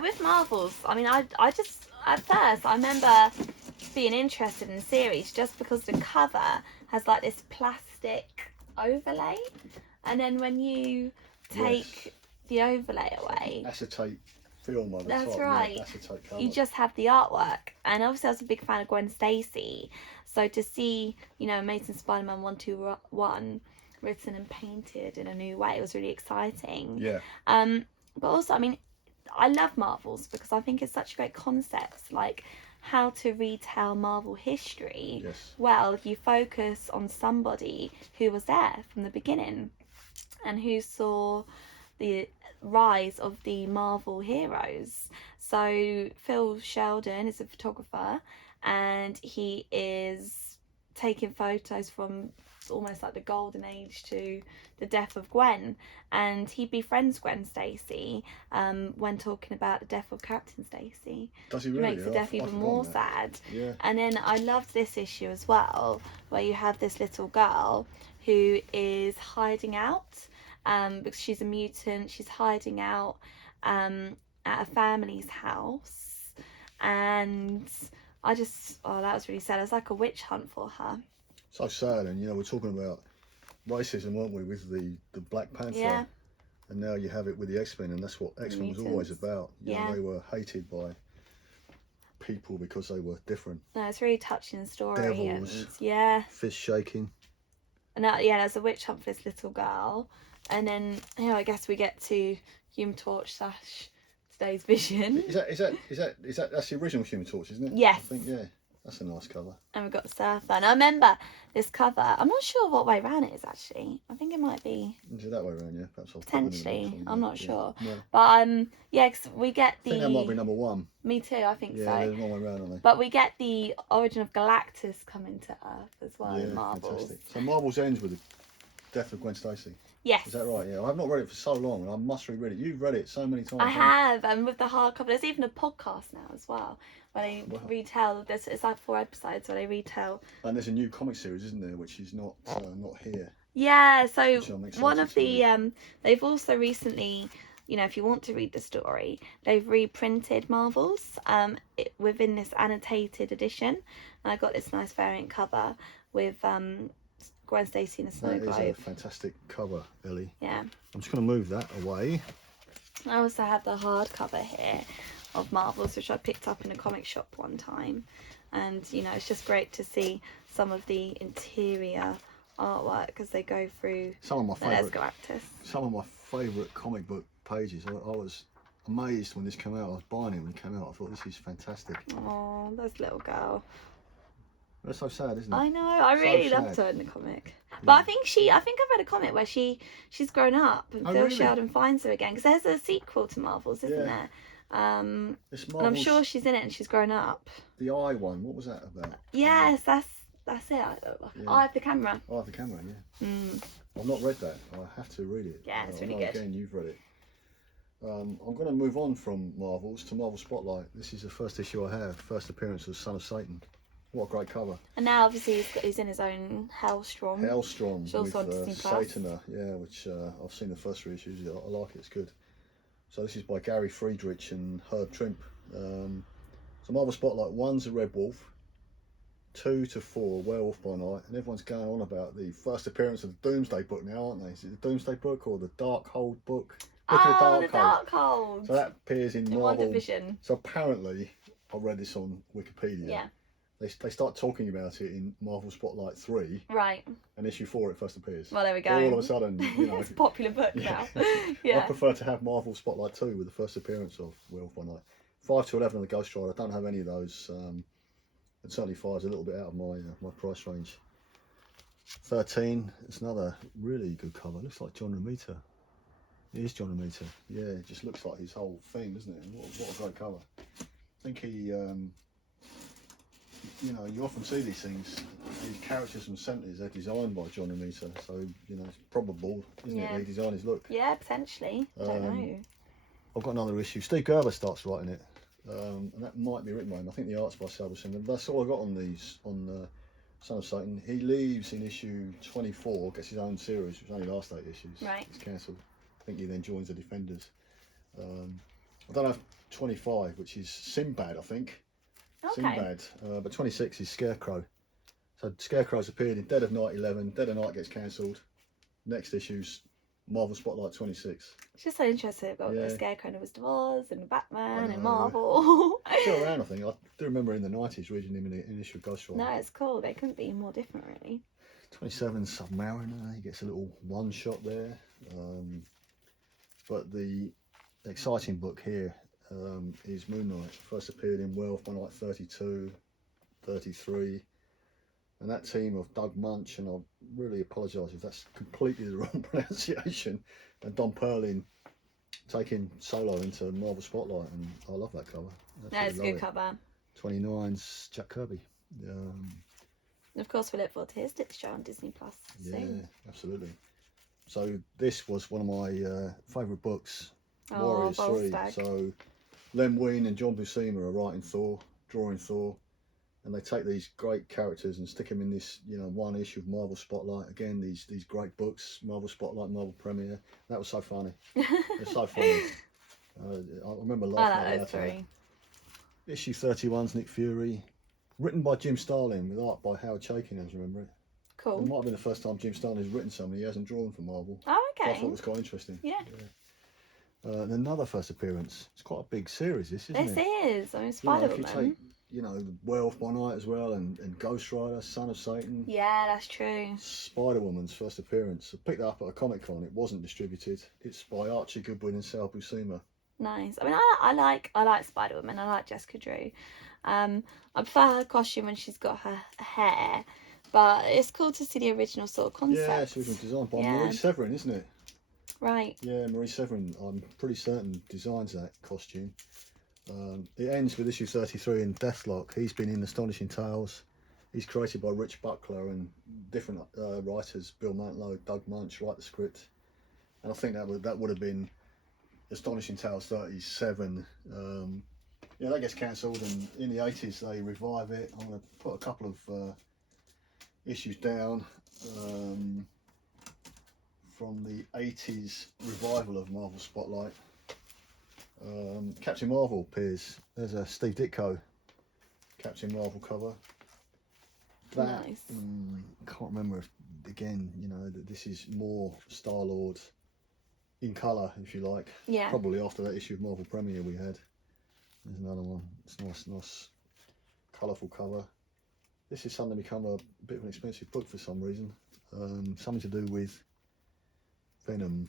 with Marvels, I mean, I just, at first, I remember being interested in the series just because the cover has like this plastic overlay, and then when you take Yes. the overlay away, Acetate film over the that's top. right. Yeah, acetate cover. You just have the artwork. And obviously, I was a big fan of Gwen Stacy, so to see, you know, Amazing Spider-Man 121 written and painted in a new way, it was really exciting. Yeah. But also, I mean, I love Marvels because I think it's such a great concept, like how to retell Marvel history. Yes. Well, you focus on somebody who was there from the beginning and who saw the rise of the Marvel heroes. So Phil Sheldon is a photographer, and he is taking photos from almost like the golden age to the death of Gwen, and he befriends Gwen Stacy when talking about the death of Captain Stacy. Does he It really? makes the death even more sad. Yeah. And then I loved this issue as well, where you have this little girl who is hiding out because she's a mutant. She's hiding out at a family's house, and I just, oh, that was really sad. It was like a witch hunt for her. So sad, and you know, we're talking about racism, weren't we, with the Black Panther? Yeah. And now you have it with the X-Men, and that's what X-Men was always about. You know, they were hated by people because they were different. No, it's a really touching story. Devils. And yeah. Fist shaking. And yeah, there's a witch hunt for this little girl, and then I guess we get to Human Torch / Today's Vision. Is that that's the original Human Torch, isn't it? Yes. I think, yeah. That's a nice cover. And we've got the surfer. And I remember this cover. I'm not sure what way round it is actually. I think it might be. Is it that way around? Yeah, perhaps I'll potentially. I'm not sure. Yeah. But yeah, cause we get the. I think that might be number 1. Me too. I think so. Yeah, they're the wrong way round, aren't they? But we get the origin of Galactus coming to Earth as well Yeah, in Marvels. fantastic. So Marvels ends with the death of Gwen Stacy. Yes. Is that right? Yeah. I've not read it for so long, and I must reread it. You've read it so many times. I have, and with the hardcover, there's even a podcast now as well where they retell. It's like 4 episodes where they retell. And there's a new comic series, isn't there, which is not here. Yeah. So one of the they've also recently, you know, if you want to read the story, they've reprinted Marvels within this annotated edition, and I got this nice variant cover with Gwen Stacy in a snow globe. That is a fantastic cover, Ellie. Yeah. I'm just going to move that away. I also have the hardcover here of Marvels, which I picked up in a comic shop one time, and you know, it's just great to see some of the interior artwork as they go through. Some of my favourite comic book pages. I was amazed when this came out. I was buying it when it came out. I thought, this is fantastic. Oh, this little girl. That's so sad, isn't it? I know. I really loved her in the comic. But I think I've read a comic where she's grown up and Phil Sheldon finds her again, because there's a sequel to Marvels, isn't there? And I'm sure she's in it and she's grown up. The Eye one. What was that about? Yes, that's it. Eye of the Camera. Eye of the Camera. Yeah. I've not read that. I have to read it. Yeah, it's really good. Again, you've read it. I'm going to move on from Marvels to Marvel Spotlight. This is the first issue I have. First appearance of Son of Satan. What a great cover. And now obviously he's in his own Hellstrom. Hellstrom with Sataner, yeah, which I've seen the first 3 issues. I like it, it's good. So this is by Gary Friedrich and Herb Trimp. So Marvel Spotlight, 1's a Red Wolf, 2 to 4, Werewolf by Night, and everyone's going on about the first appearance of the Doomsday Book now, aren't they? Is it the Doomsday Book or the Darkhold Book? The Darkhold. So that appears in Marvel. WandaVision. So apparently, I read this on Wikipedia. Yeah. They start talking about it in Marvel Spotlight 3. Right. And issue 4 it first appears. Well, there we go. So all of a sudden, you know. It's a popular book now. Yeah. I prefer to have Marvel Spotlight 2 with the first appearance of Werewolf by Night. 5 to 11 on the Ghost Rider. I don't have any of those. And certainly 5 is a little bit out of my price range. 13, it's another really good cover. Looks like John Romita. It is John Romita. Yeah, it just looks like his whole thing, doesn't it? What a great cover. I think he... you know, you often see these things, these characters from centres, they're designed by John Romita, so, you know, it's probable, isn't it, they design his look. Yeah, potentially. I don't know. I've got another issue. Steve Gerber starts writing it, and that might be written by him. I think the art's by Salvation. That's all I got on these, on Son of Satan. He leaves in issue 24, gets his own series, which only lasts 8 issues. Right. It's cancelled. I think he then joins the Defenders. I don't have 25, which is Sinbad, I think. Okay. Sinbad, but 26 is Scarecrow. So Scarecrow's appeared in Dead of Night 11. Dead of Night gets cancelled. next issue's Marvel Spotlight 26. It's just so interesting. I've got Yeah. a Scarecrow and a Wizard of Oz and a Batman I and know. Marvel. Still around, I think. I do remember in the 90s reading him in an issue of Ghost Rider. No, it's cool. They couldn't be more different, really. 27 Submariner, he gets a little one shot there. But the exciting book here is Moon Knight. First appeared in Wealth by like 32, 33. And that team of Doug Munch, and I really apologise if that's completely the wrong pronunciation, and Don Perlin taking Solo into Marvel Spotlight, and I love that cover. No, it's a good cover. 29's Jack Kirby. Of course, we look forward to his show on Disney Plus soon. Yeah, absolutely. So this was one of my favourite books, Oh, Warriors 3. Volstagg. So Len Wein and John Buscema are writing Thor, drawing Thor, and they take these great characters and stick them in this, one issue of Marvel Spotlight. Again, these great books, Marvel Spotlight, Marvel Premiere. That was so funny. It's so funny. I remember laughing I at like that. those three. Issue 31's Nick Fury, written by Jim Starlin with art by Howard Chaykin, as I remember it. It Cool. might have been the first time Jim Starlin has written something he hasn't drawn for Marvel. Oh, I okay. thought it was quite interesting. Yeah. And another first appearance. It's quite a big series, this, isn't it? This is. I mean, Spider-Woman. If you take, Werewolf by Night as well, and Ghost Rider, Son of Satan. Yeah, that's true. Spider-Woman's first appearance. I picked that up at a Comic Con. It wasn't distributed. It's by Archie Goodwin and Sal Buscema. Nice. I mean, I like Spider-Woman. I like Jessica Drew. I prefer her costume when she's got her hair, but it's cool to see the original sort of concept. Yeah, it's original design by Marie Severin, isn't it? Right. Yeah, Marie Severin, I'm pretty certain, designs that costume. It ends with issue 33 in Deathlock. He's been in Astonishing Tales. He's created by Rich Buckler and different writers. Bill Mantlo, Doug Munch write the script. And I think that would have been Astonishing Tales 37. That gets cancelled, and in the 80s they revive it. I'm going to put a couple of issues down from the 80s revival of Marvel Spotlight. Captain Marvel appears. There's a Steve Ditko Captain Marvel cover. That, nice. Can't remember if, again, this is more Star-Lord in colour, if you like. Yeah. Probably after that issue of Marvel Premiere we had. There's another one. It's nice, colourful cover. This is suddenly become a bit of an expensive book for some reason. Something to do with Venom.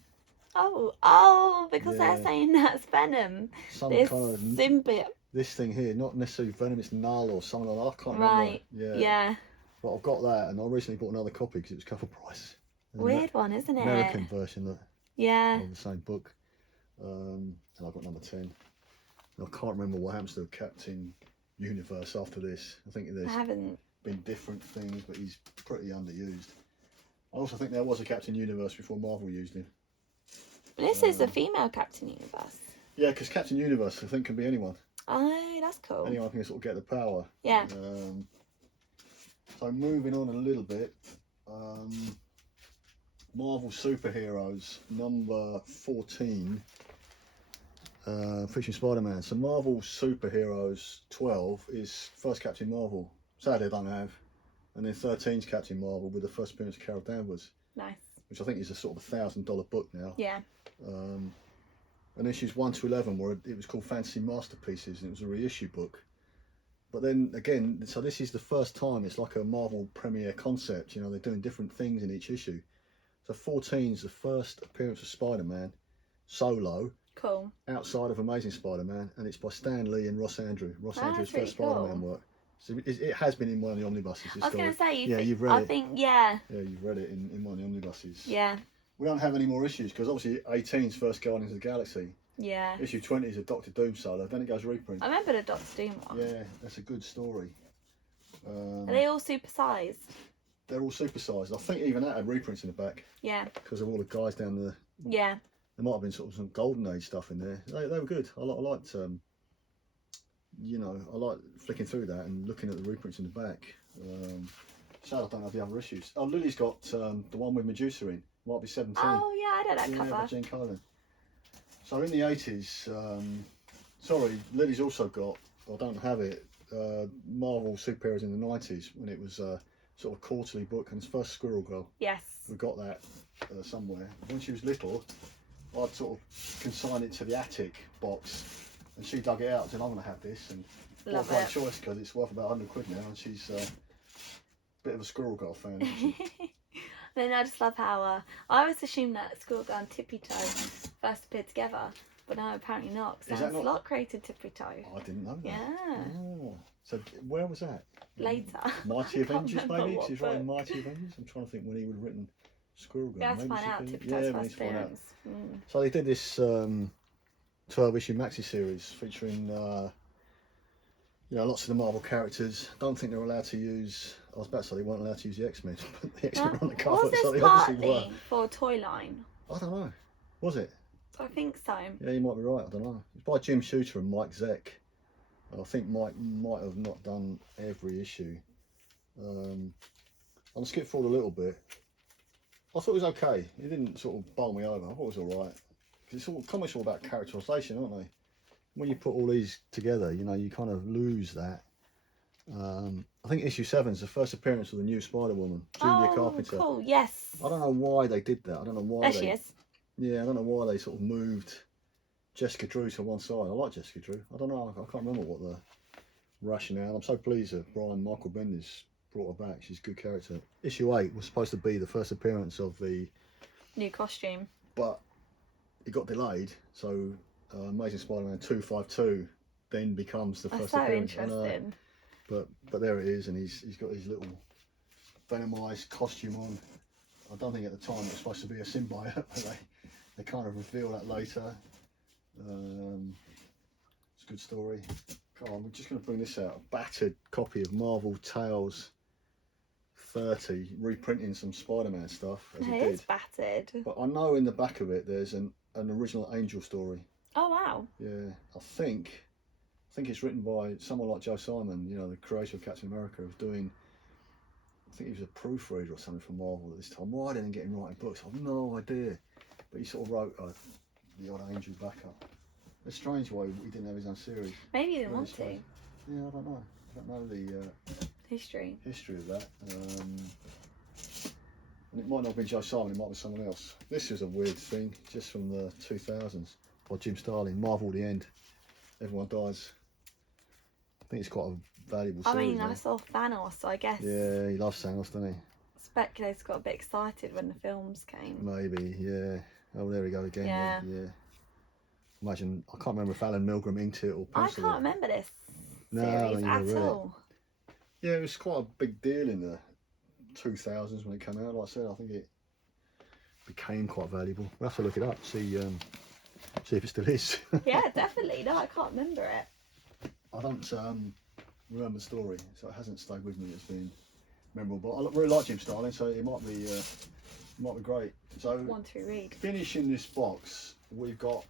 Oh, because they're saying that's Venom. Some this kind of symbiote. This thing here, not necessarily Venom, it's Null or something like that. I can't remember. Remember. Yeah. But I've got that, and I recently bought another copy because it was cover price. Weird one, isn't it? American version of the same book. And I've got number 10. And I can't remember what happens to Captain Universe after this. I think there's been different things, but he's pretty underused. I also think there was a Captain Universe before Marvel used him. This is a female Captain Universe. Yeah, because Captain Universe, I think, can be anyone. Oh, that's cool. Anyone can sort of get the power. Yeah. So moving on a little bit, Marvel Superheroes number 14, featuring Spider-Man. So Marvel Superheroes 12 is first Captain Marvel. Sadly, I don't have. And then 13's Captain Marvel with the first appearance of Carol Danvers. Nice. Which I think is a sort of $1,000 book now. Yeah. And issues 1 to 11 it was called Fantasy Masterpieces, and it was a reissue book. But then again, so this is the first time it's like a Marvel premiere concept. They're doing different things in each issue. So 14 is the first appearance of Spider-Man solo. Cool. Outside of Amazing Spider-Man, and it's by Stan Lee and Ross Andrew. Ross Andrew's first Spider-Man work. So it has been in one of the omnibuses. I was going to say, you've read it. I think, yeah. Yeah, you've read it in one of the omnibuses. Yeah. We don't have any more issues because obviously 18's first Guardians of the Galaxy. Yeah. Issue 20 is a Doctor Doom solo, then it goes reprint. I remember the Doctor Doom one. Yeah, that's a good story. Are they all supersized? They're all supersized. I think even that had reprints in the back. Yeah. Because of all the guys down the... Yeah. There might have been sort of some Golden Age stuff in there. They were good. I liked, I like flicking through that and looking at the reprints in the back. Sad I don't have the other issues. Oh, Lily's got the one with Medusa in. Might be 17. Oh, yeah, I know that cover. By Gene Colan. So in the 80s, sorry, Lily's also got, I don't have it, Marvel superheroes in the 90s when it was sort of quarterly book, and it's first Squirrel Girl. Yes. We got that somewhere. When she was little, I'd sort of consign it to the attic box, and she dug it out and said, I'm going to have this. And Love what a it. great choice, because it's worth about 100 quid now, and she's a bit of a Squirrel Girl fan, isn't she? Then I just love how I always assumed that Squirrel Girl and Tippy Toe first appeared together, but no, apparently not. Is that not- Lancelot created Tippy Toe. I didn't know that. Yeah. Oh. So where was that? Later. Mighty I can't Avengers, remember maybe? what She's writing book. Mighty Avengers? I'm trying to think when he would have written Squirrel Girl. We have to Maybe find out she'd Tippy be- Toe's yeah, we need first to find out. appearance. Mm. So they did this 12-issue maxi series featuring lots of the Marvel characters. Don't think they're allowed to use. I was about to say they weren't allowed to use the X-Men, but the X-Men were on the cover, Was this so they obviously were. partly for a toy line? I don't know. Was it? I think so. Yeah, you might be right. I don't know. It's by Jim Shooter and Mike Zeck. I think Mike might have not done every issue. I'll skip forward a little bit. I thought it was okay. It didn't sort of bowl me over. I thought it was all right. Because comics are all about characterisation, aren't they? When you put all these together, you kind of lose that. I think issue 7 is the first appearance of the new Spider-Woman, Julia Carpenter. Cool. Yes. I don't know why they did that. I don't know why. There she is. Yeah, I don't know why they sort of moved Jessica Drew to one side. I like Jessica Drew. I don't know. I can't remember what the rationale. I'm so pleased that Brian Michael Bendis brought her back. She's a good character. Issue 8 was supposed to be the first appearance of the New costume. but it got delayed. So Amazing Spider-Man 252 then becomes the That's first so appearance. interesting. But there it is, and he's got his little Venomized costume on. I don't think at the time it was supposed to be a symbiote, but they kind of reveal that later. It's a good story. Come on, we're just going to bring this out. A battered copy of Marvel Tales 30, reprinting some Spider-Man stuff as he It did. is battered. But I know in the back of it there's an original Angel story. Oh wow. Yeah, I think it's written by someone like Joe Simon, the creator of Captain America, of doing. I think he was a proofreader or something for Marvel at this time. Why didn't he get him writing books? I've no idea. But he sort of wrote the odd Angel backup. It's strange why he didn't have his own series. Maybe you didn't Really want to. strange. Yeah, I don't know. I don't know the History. history of that. And it might not have been Joe Simon, it might be someone else. This is a weird thing, just from the 2000s, by Jim Starlin, Marvel The End. Everyone dies. I think it's quite a valuable series. I mean, now. I saw Thanos, so I guess. Yeah, he loves Thanos, doesn't he? Speculators got a bit excited when the films came. Maybe, yeah. Oh, there we go again. Yeah. Yeah. Imagine, I can't remember if Alan Milgram inked it or I penciled can't it. remember this No, series you at never read it. all. Yeah, it was quite a big deal in the 2000s when it came out. Like I said, I think it became quite valuable. We'll have to look it up, see if it still is. Yeah, definitely. No, I can't remember it. I don't remember the story, so it hasn't stayed with me as being memorable. But I really like Jim Starlin, so it might be great. So One to read. finishing this box, we've got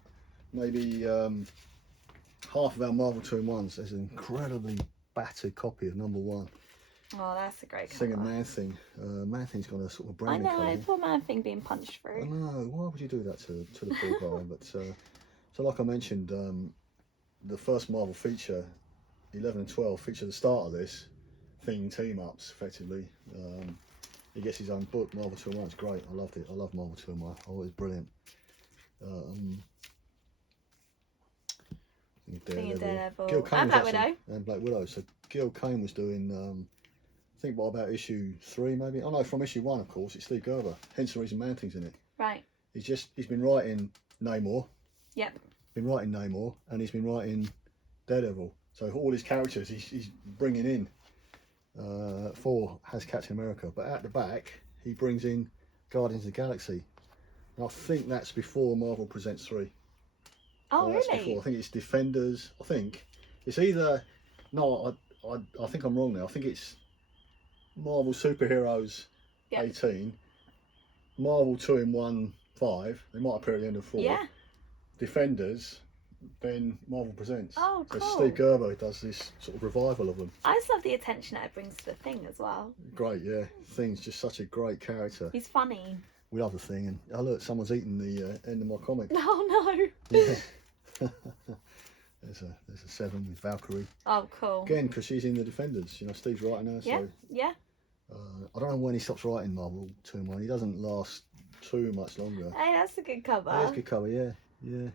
maybe half of our Marvel 2-in-1s. There's an incredibly battered copy of #1. Oh, that's a great Thing cover. of Man-Thing. Man-Thing's got a sort of I branding know, colour. poor man thing being punched I through. know, why would you do that to the poor guy? But so like I mentioned, the first Marvel feature, 11 and 12, feature the start of this thing, team-ups, effectively. He gets his own book, Marvel 2-in-1. It's great. I loved it. I love Marvel 2-in-1. I thought it was brilliant. Daredevil. Gil Kane And was Black actually- Widow. And Black Widow. So Gil Kane was doing, I think, what about issue 3 maybe? Oh no, from issue 1 of course. It's Steve Gerber. Hence the reason Man-Thing's in it. Right. He's been writing Namor. Yep. Been writing Namor, and he's been writing Daredevil. So all his characters he's bringing in for has Captain America, but at the back he brings in Guardians of the Galaxy. And I think that's before Marvel Presents 3. Oh, That's really? before. I think it's Defenders. I think it's either I think I'm wrong now. I think it's Marvel Superheroes Yep. 18, Marvel 2-in-1 5. They might appear at the end of 4. Yeah. Defenders, then Marvel Presents. Oh, So cool. Steve Gerber does this sort of revival of them. I just love the attention that it brings to the Thing as well. Great, yeah. Thing's just such a great character. He's funny. We love the Thing, and oh look, someone's eaten the end of my comic. Oh no. Yeah. there's a 7 with Valkyrie Oh, cool. again because she's in the Defenders. Steve's writing her, Yeah. so Yeah. I don't know when he stops writing Marvel 2-in-1. He doesn't last too much longer. Hey, that's a good cover. That's a good cover, yeah. Yeah.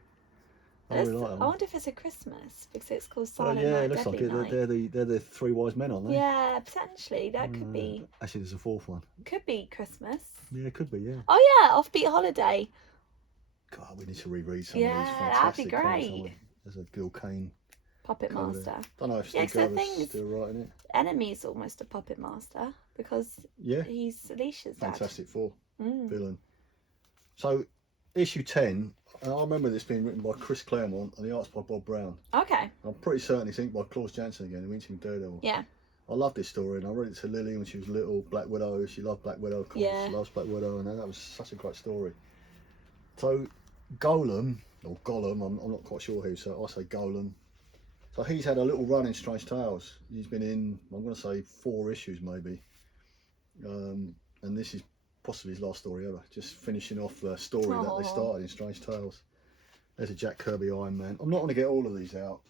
I really like that I one. wonder if it's a Christmas because it's called Well, Silent yeah, Night, it looks like Deadly it. Night. They're the three wise men, aren't they? Yeah, potentially that could be. Actually, there's a fourth one. Could be Christmas. Yeah, it could be, yeah. Oh yeah, Offbeat Holiday. God, we need to reread some of these Yeah, that'd fantastic be comics, great. don't we? There's a Gil Kane Puppet cover Master. there. Don't know if Yeah, Steve 'cause the Gerber's thing is- still writing it. Enemy's almost a puppet master because Yeah, he's Alicia's dad. Fantastic Four Mm. villain. So, issue 10, and I remember this being written by Chris Claremont and the art's by Bob Brown. Okay. I'm pretty certain it's inked by Klaus Janson again, who inked him Daredevil. Yeah. I love this story, and I read it to Lily when she was little. Black Widow, she loved Black Widow. Of course, Yeah. She loves Black Widow, and that was such a great story. So, Golem, or Gollum, I'm not quite sure who, so I say Golem. So he's had a little run in Strange Tales. He's been in, I'm going to say 4 issues maybe. And this is possibly his last story ever. Just finishing off the story that they started in Strange Tales. There's a Jack Kirby Iron Man. I'm not going to get all of these out.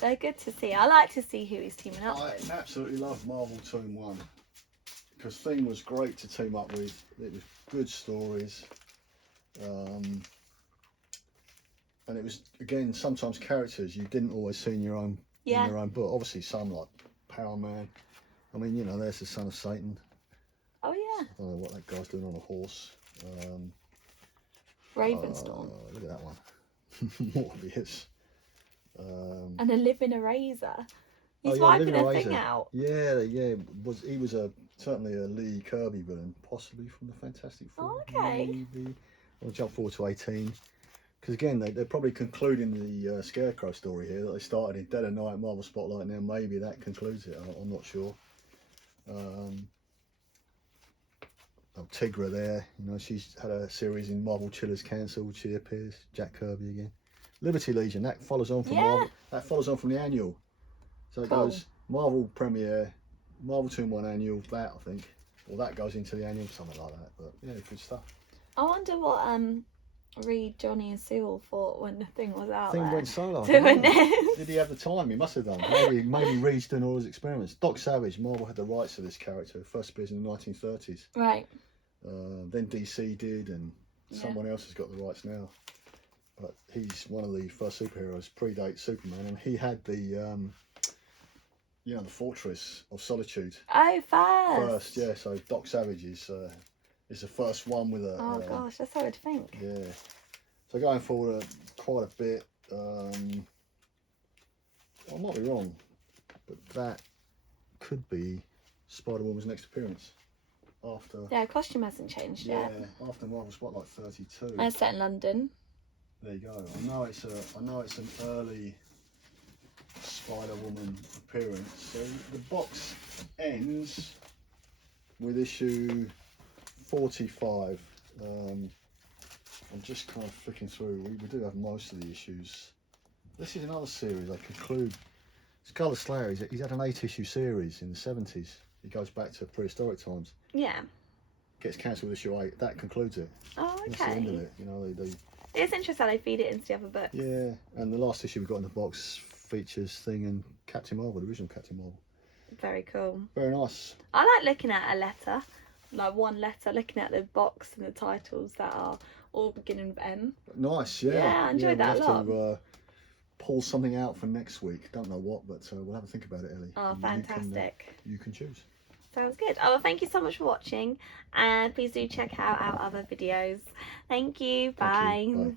They're good to see. I like to see who he's teaming up I with. absolutely love Marvel 2-in-1 because Thing was great to team up with. It was good stories. And it was, again, sometimes characters you didn't always see in your own book. Obviously some like Power Man. I mean, you know, there's the son of Satan. Oh yeah. I don't know what that guy's doing on a horse. Ravenstorm. Look at that one. Morbius. And a living eraser. He's yeah, wiping Living a thing Eraser. out. Yeah. He was certainly a Lee Kirby villain, possibly from the Fantastic Four. Oh, okay. Maybe. I'll jump forward to 18. Because again, they're probably concluding the Scarecrow story here that they started in Dead of Night, Marvel Spotlight. Now maybe that concludes it. I'm not sure. Tigra there, you know, she's had a series in Marvel Chillers cancelled. She appears. Jack Kirby again. Liberty Legion, that follows on from Marvel. That follows on from the annual. So it goes Marvel premiere, Marvel 2-in-1 annual. That I think, or that goes into the annual, something like that. But yeah, good stuff. I wonder what Reed, Johnny, and Sewell thought when the thing was out. Thing there. went solo. Doing this. Did he have the time? He must have done. Maybe Reed's doing all his experiments. Doc Savage, Marvel had the rights to this character. First appears in the 1930s. Right. Then DC did, and someone else has got the rights now. But he's one of the first superheroes, predate Superman, and he had the, you know, the Fortress of Solitude. Oh, first. Yeah. So Doc Savage is the first one with a. Oh gosh, that's hard to think. Yeah. So going forward quite a bit. I might be wrong, but that could be Spider-Woman's next appearance. After Costume hasn't changed yet. After Marvel Spotlight 32. It's set in London. There you go. I know it's an early Spider-Woman appearance. So the box ends with issue 45. I'm just kind of flicking through. We do have most of the issues. This is another series. I conclude. Scarlet Slayer. He's had an 8-issue series in the 70s. He goes back to prehistoric times. Yeah. Gets cancelled with issue 8. That concludes it. Oh, okay. That's the end of it. You know, they It's interesting how they feed it into the other books. Yeah, and the last issue we got in the box features Thing and Captain Marvel, the original Captain Marvel. Very cool. Very nice. I like looking at a letter, like one letter, looking at the box and the titles that are all beginning with M. Nice, yeah. Yeah, I enjoyed that a lot. We'll have to pull something out for next week. Don't know what, but we'll have a think about it, Ellie. Oh, fantastic. You can choose. Sounds good. Oh, well, thank you so much for watching, and please do check out our other videos. Thank you. Bye. Thank you. Bye.